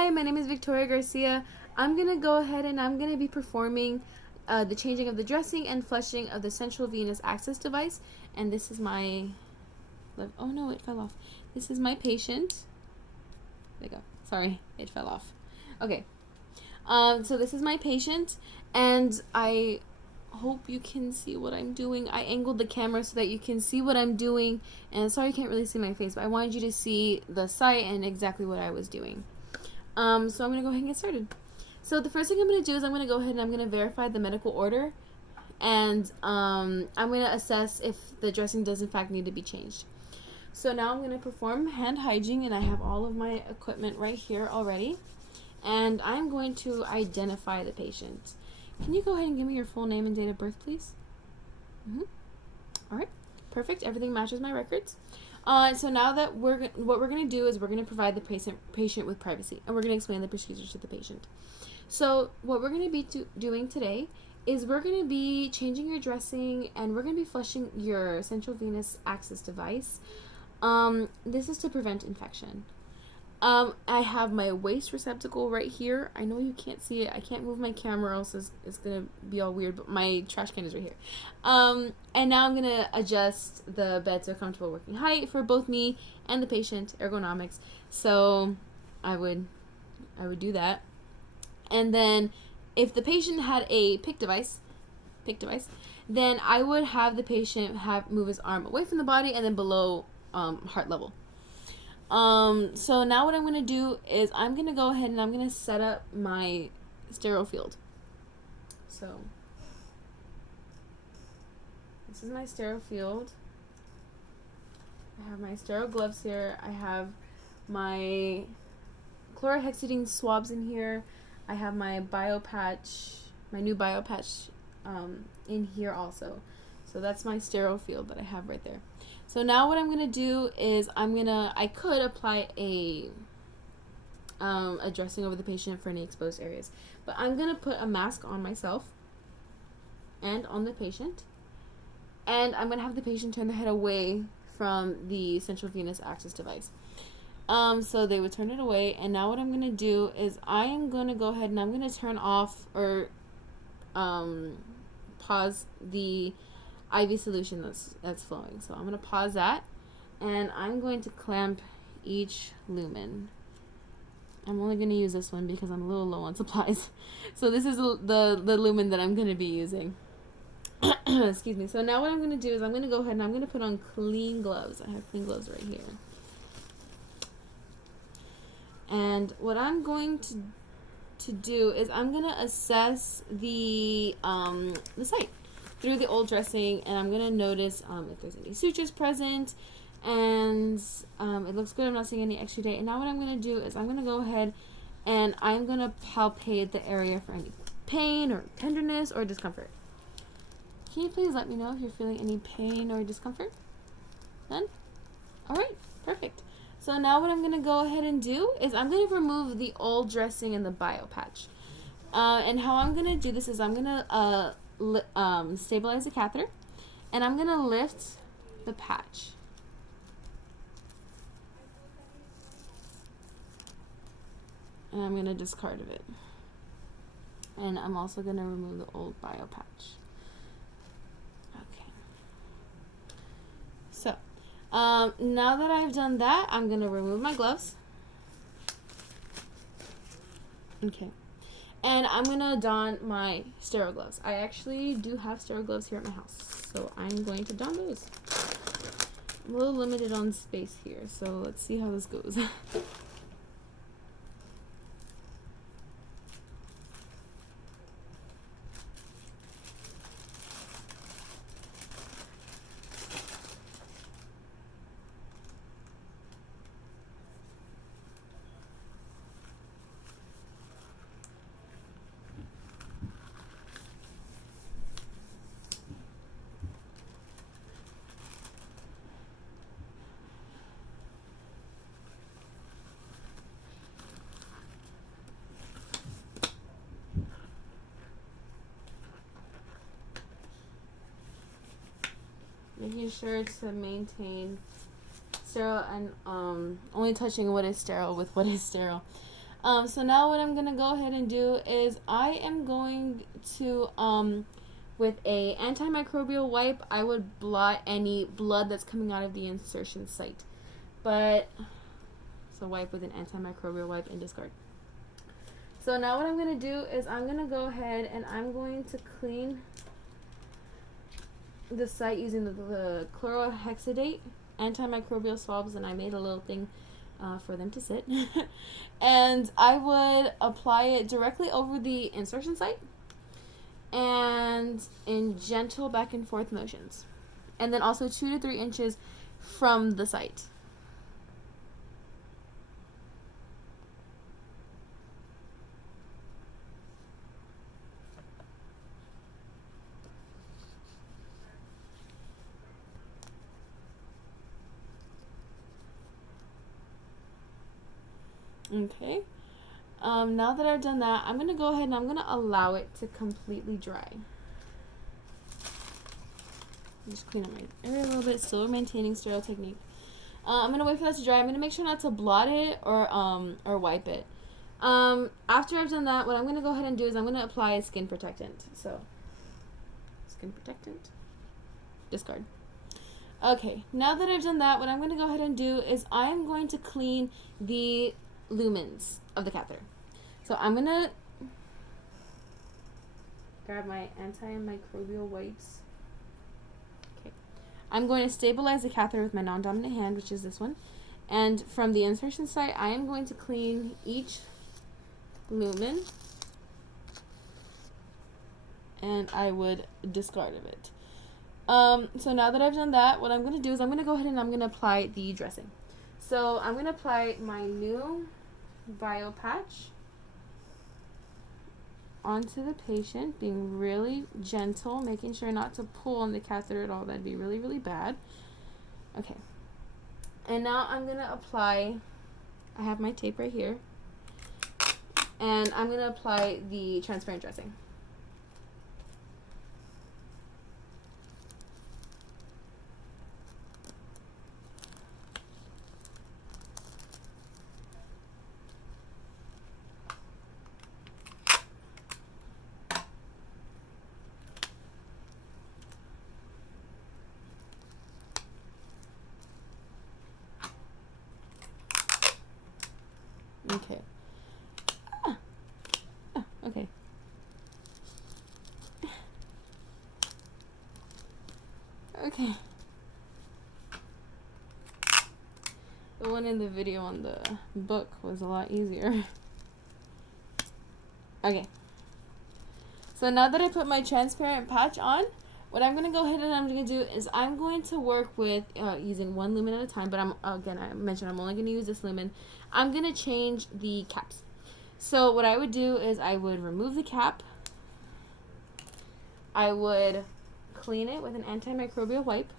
Hi, my name is Victoria Garcia. I'm going to go ahead and I'm going to be performing the changing of the dressing and flushing of the central venous access device. And this is my, oh no, it fell off. This is my patient. There you go. Sorry, it fell off. Okay. So this is my patient, and I hope you can see what I'm doing. I angled the camera so that you can see what I'm doing, and sorry you can't really see my face, but I wanted you to see the site and exactly what I was doing. So I'm going to go ahead and get started. So the first thing I'm going to do is I'm going to go ahead and I'm going to verify the medical order, and I'm going to assess if the dressing does in fact need to be changed. So now I'm going to perform hand hygiene, and I have all of my equipment right here already, and I'm going to identify the patient. Can you go ahead and give me your full name and date of birth, please? All right, perfect. Everything matches my records. So now that what we're going to do is we're going to provide the patient with privacy, and we're going to explain the procedures to the patient. So what we're going to be doing today is we're going to be changing your dressing, and we're going to be flushing your central venous access device. This is to prevent infection. I have my waste receptacle right here. I know you can't see it. I can't move my camera, else it's gonna be all weird, but my trash can is right here. And now I'm gonna adjust the bed to a comfortable working height for both me and the patient, ergonomics. So I would do that. And then if the patient had a PIC device, then I would have the patient move his arm away from the body and then below heart level. So now what I'm going to do is I'm going to go ahead and I'm going to set up my sterile field. So this is my sterile field. I have my sterile gloves here. I have my chlorhexidine swabs in here. I have my biopatch, my new biopatch in here also. So that's my sterile field that I have right there. So now what I'm going to do is I could apply a dressing over the patient for any exposed areas. But I'm going to put a mask on myself and on the patient. And I'm going to have the patient turn their head away from the central venous access device. So they would turn it away. And now what I'm going to do is I am going to go ahead and I'm going to turn off or pause the IV solution that's flowing. So I'm going to pause that, and I'm going to clamp each lumen. I'm only going to use this one because I'm a little low on supplies. So this is the lumen that I'm going to be using. Excuse me. So now what I'm going to do is I'm going to go ahead and I'm going to put on clean gloves. I have clean gloves right here. And what I'm going to do is I'm going to assess the site through the old dressing, and I'm going to notice if there's any sutures present, and it looks good. I'm not seeing any extra date. And now what I'm going to do is I'm going to go ahead and I'm going to palpate the area for any pain or tenderness or discomfort. Can you please let me know if you're feeling any pain or discomfort? None? All right, perfect. So now what I'm going to go ahead and do is I'm going to remove the old dressing and the biopatch. And how I'm going to do this is I'm going to stabilize the catheter, and I'm going to lift the patch. And I'm going to discard of it. And I'm also going to remove the old biopatch. Okay. So, now that I've done that, I'm going to remove my gloves. Okay. And I'm going to don my sterile gloves. I actually do have sterile gloves here at my house, so I'm going to don those. I'm a little limited on space here, so let's see how this goes. Making sure to maintain sterile and only touching what is sterile with what is sterile. So now what I'm gonna go ahead and do is I am going to with a antimicrobial wipe, I would blot any blood that's coming out of the insertion site. But so wipe with an antimicrobial wipe and discard. So now what I'm gonna do is I'm gonna go ahead and I'm going to clean the site using the chlorhexidate antimicrobial swabs, and I made a little thing for them to sit. And I would apply it directly over the insertion site and in gentle back and forth motions, and then also 2 to 3 inches from the site. Okay. Now that I've done that, I'm going to go ahead and I'm going to allow it to completely dry. Just clean up my area a little bit, still maintaining sterile technique. I'm going to wait for that to dry. I'm going to make sure not to blot it or wipe it. After I've done that, what I'm going to go ahead and do is I'm going to apply a skin protectant. So, skin protectant, discard. Okay, now that I've done that, what I'm going to go ahead and do is I'm going to clean the lumens of the catheter. So I'm going to grab my antimicrobial wipes. Okay. I'm going to stabilize the catheter with my non-dominant hand, which is this one. And from the insertion site, I am going to clean each lumen. And I would discard of it. So now that I've done that, what I'm going to do is I'm going to go ahead and I'm going to apply the dressing. So I'm going to apply my new bio patch onto the patient, being really gentle, making sure not to pull on the catheter at all. That'd be really, really bad. Okay. And now I'm going to apply, I have my tape right here, and I'm going to apply the transparent dressing. Okay. Okay. Okay. The one in the video on the book was a lot easier. Okay. So now that I put my transparent patch on, what I'm going to go ahead and I'm going to do is I'm going to work with using one lumen at a time, but I mentioned I'm only going to use this lumen. I'm going to change the caps. So what I would do is I would remove the cap. I would clean it with an antimicrobial wipe.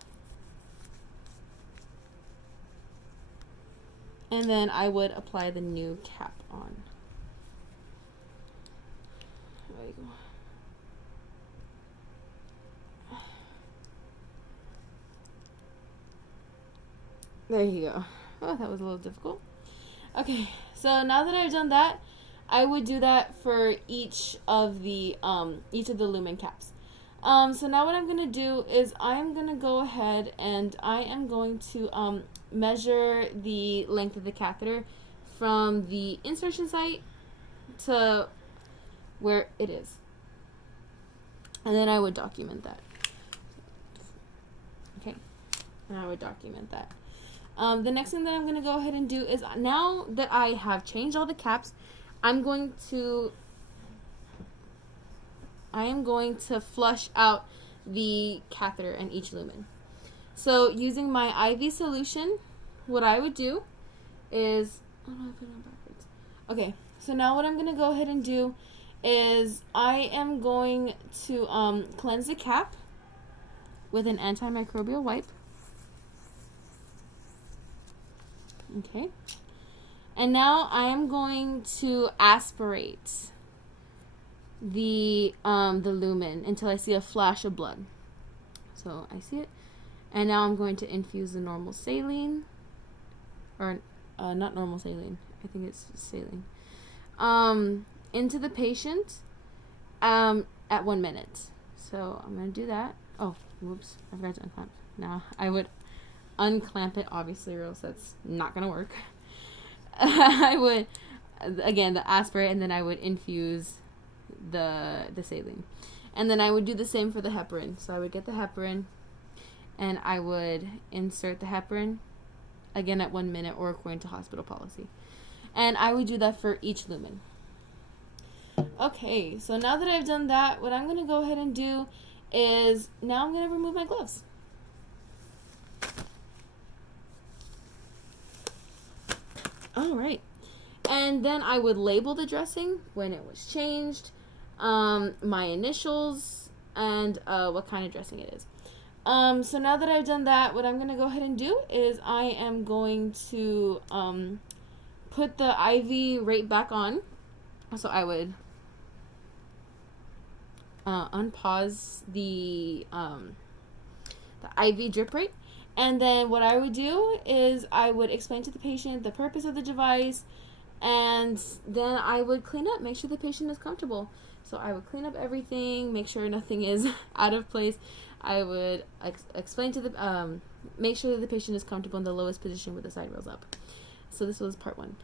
And then I would apply the new cap on. There you go. There you go. Oh, that was a little difficult. Okay, so now that I've done that, I would do that for each of the lumen caps. So now what I'm going to do is I'm going to go ahead and I am going to measure the length of the catheter from the insertion site to where it is. And then I would document that. Okay, and I would document that. The next thing that I'm going to go ahead and do is, now that I have changed all the caps, I am going to flush out the catheter and each lumen. So using my IV solution, what I would do is, oh no, I put it on backwards. Okay, so now what I'm going to go ahead and do is I am going to cleanse the cap with an antimicrobial wipe. Okay. And now I am going to aspirate the lumen until I see a flash of blood. So I see it. And now I'm going to infuse the normal saline, or not normal saline, I think it's saline. into the patient at 1 minute. So I'm going to do that. Oh, whoops. I forgot to unclamp. Now I would unclamp it, obviously, or else that's not going to work. I would, again, the aspirate, and then I would infuse the saline. And then I would do the same for the heparin. So I would get the heparin, and I would insert the heparin, again at 1 minute or according to hospital policy. And I would do that for each lumen. Okay, so now that I've done that, what I'm going to go ahead and do is now I'm going to remove my gloves. All right. And then I would label the dressing when it was changed, my initials, and what kind of dressing it is. So now that I've done that, what I'm going to go ahead and do is I am going to put the IV right back on. So I would unpause the IV drip rate. And then what I would do is I would explain to the patient the purpose of the device, and then I would clean up, make sure the patient is comfortable. So I would clean up everything, make sure nothing is out of place. I would explain to the, make sure that the patient is comfortable in the lowest position with the side rails up. So this was part 1.